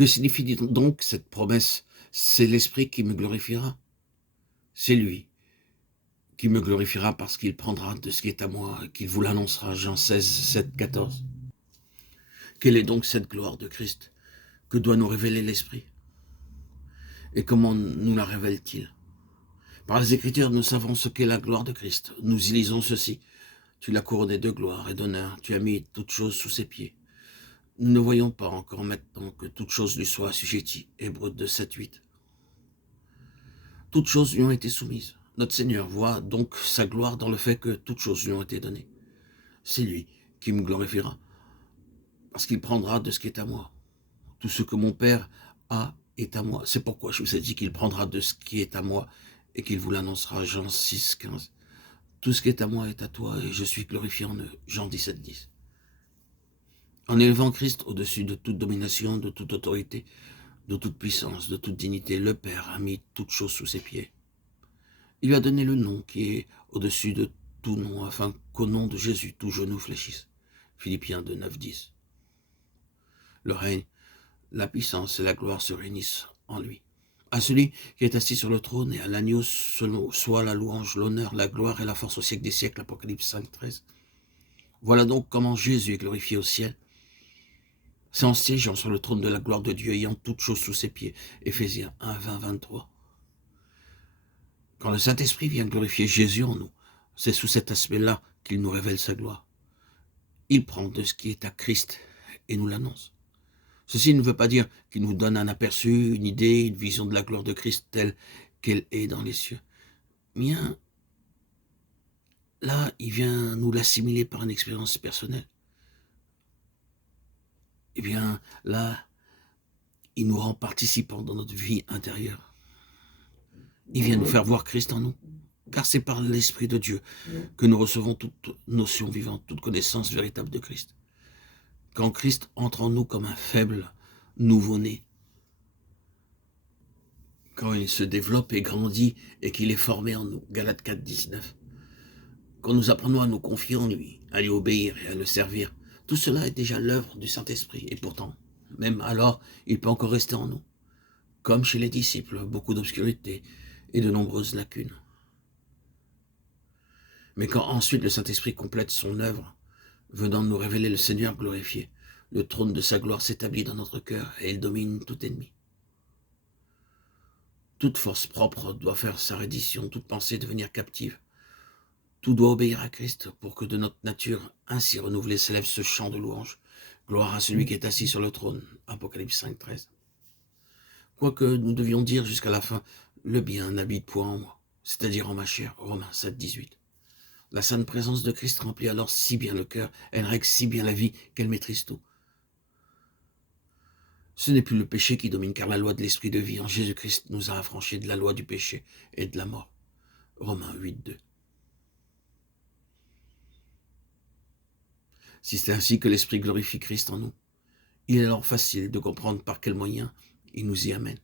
Que signifie donc cette promesse? C'est l'Esprit qui me glorifiera. C'est lui qui me glorifiera parce qu'il prendra de ce qui est à moi et qu'il vous l'annoncera. Jean 16, 7, 14. Quelle est donc cette gloire de Christ? Que doit nous révéler l'Esprit? Et comment nous la révèle-t-il? Par les Écritures, nous savons ce qu'est la gloire de Christ. Nous y lisons ceci. Tu l'as couronné de gloire et d'honneur. Tu as mis toutes choses sous ses pieds. Nous ne voyons pas encore maintenant que toute chose lui soit assujettie. Hébreux 2, 7, 8. Toutes choses lui ont été soumises. Notre Seigneur voit donc sa gloire dans le fait que toutes choses lui ont été données. C'est lui qui me glorifiera, parce qu'il prendra de ce qui est à moi. Tout ce que mon Père a est à moi. C'est pourquoi je vous ai dit qu'il prendra de ce qui est à moi et qu'il vous l'annoncera. Jean 6, 15. Tout ce qui est à moi est à toi et je suis glorifié en eux. Jean 17, 10. En élevant Christ au-dessus de toute domination, de toute autorité, de toute puissance, de toute dignité, le Père a mis toutes choses sous ses pieds. Il lui a donné le nom qui est au-dessus de tout nom, afin qu'au nom de Jésus, tout genou fléchisse. Philippiens 2, 9, 10. Le règne, la puissance et la gloire se réunissent en lui. À celui qui est assis sur le trône et à l'agneau soit la louange, l'honneur, la gloire et la force au siècle des siècles. Apocalypse 5, 13. Voilà donc comment Jésus est glorifié au ciel. C'est en siégeant sur le trône de la gloire de Dieu, ayant toutes choses sous ses pieds. Éphésiens 1, 20, 23. Quand le Saint-Esprit vient glorifier Jésus en nous, c'est sous cet aspect-là qu'il nous révèle sa gloire. Il prend de ce qui est à Christ et nous l'annonce. Ceci ne veut pas dire qu'il nous donne un aperçu, une idée, une vision de la gloire de Christ telle qu'elle est dans les cieux. Bien, là, il vient nous l'assimiler par une expérience personnelle. Eh bien, là, il nous rend participants dans notre vie intérieure. Il vient nous faire voir Christ en nous. Car c'est par l'Esprit de Dieu que nous recevons toute notion vivante, toute connaissance véritable de Christ. Quand Christ entre en nous comme un faible nouveau-né, quand il se développe et grandit et qu'il est formé en nous, Galates 4, 19, quand nous apprenons à nous confier en lui, à lui obéir et à le servir, tout cela est déjà l'œuvre du Saint-Esprit. Et pourtant, même alors, il peut encore rester en nous. Comme chez les disciples, beaucoup d'obscurité et de nombreuses lacunes. Mais quand ensuite le Saint-Esprit complète son œuvre, venant nous révéler le Seigneur glorifié, le trône de sa gloire s'établit dans notre cœur et il domine tout ennemi. Toute force propre doit faire sa reddition, toute pensée devenir captive. Tout doit obéir à Christ pour que de notre nature ainsi renouvelée s'élève ce chant de louange. Gloire à celui qui est assis sur le trône. Apocalypse 5, 13. Quoique nous devions dire jusqu'à la fin, le bien n'habite point en moi, c'est-à-dire en ma chair. Romains 7, 18. La sainte présence de Christ remplit alors si bien le cœur, elle règle si bien la vie qu'elle maîtrise tout. Ce n'est plus le péché qui domine, car la loi de l'esprit de vie en Jésus-Christ nous a affranchis de la loi du péché et de la mort. Romains 8, 2. Si c'est ainsi que l'esprit glorifie Christ en nous, il est alors facile de comprendre par quel moyen il nous y amène.